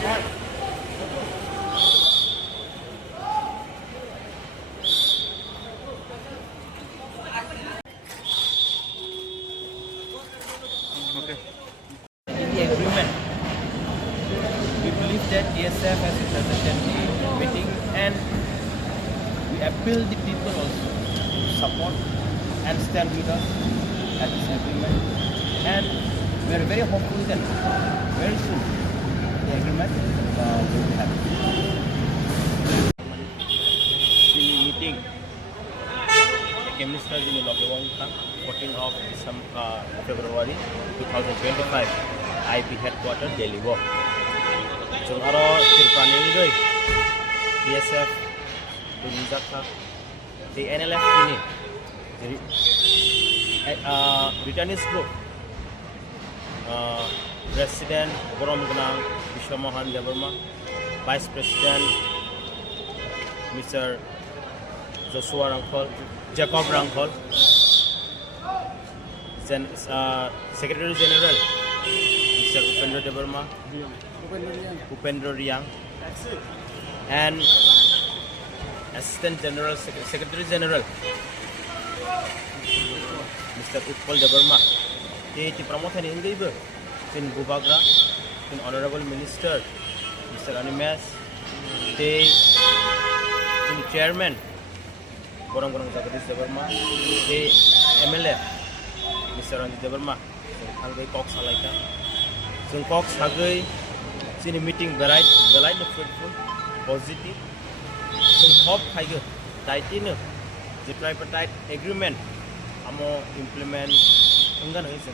In the agreement, we believe that TSF has represented the meeting, and we appeal the people also to support and stand with us at this agreement. And we are very hopeful that very soon the agreement will be happening. The meeting Mishra bai 14th of February 2025 IP headquarters Delhi work. Jung aro Tiprasa Accord TSF Dunjaka the NLFT ni Returnees group President Borom Gunang John Debbarma, Vice President Mr. Joshua Rangkol, Jacob Rangkol, Secretary General Mr. John Debbarma, Upendra Riang, and Assistant General Secretary General Mr. Debbarma. Tei Tiprasa Accord in Bubagra, in Honorable Minister Mr. Animas, tei Chairman John Debbarma, tei MLA Mr. Debbarma, Hanggai Kok Salaika, Jung Kok Sagai, sini meeting berait fruitful, positive, Jung hope Haiga, Taitino, the tripartite agreement, amo implement, Ungan is a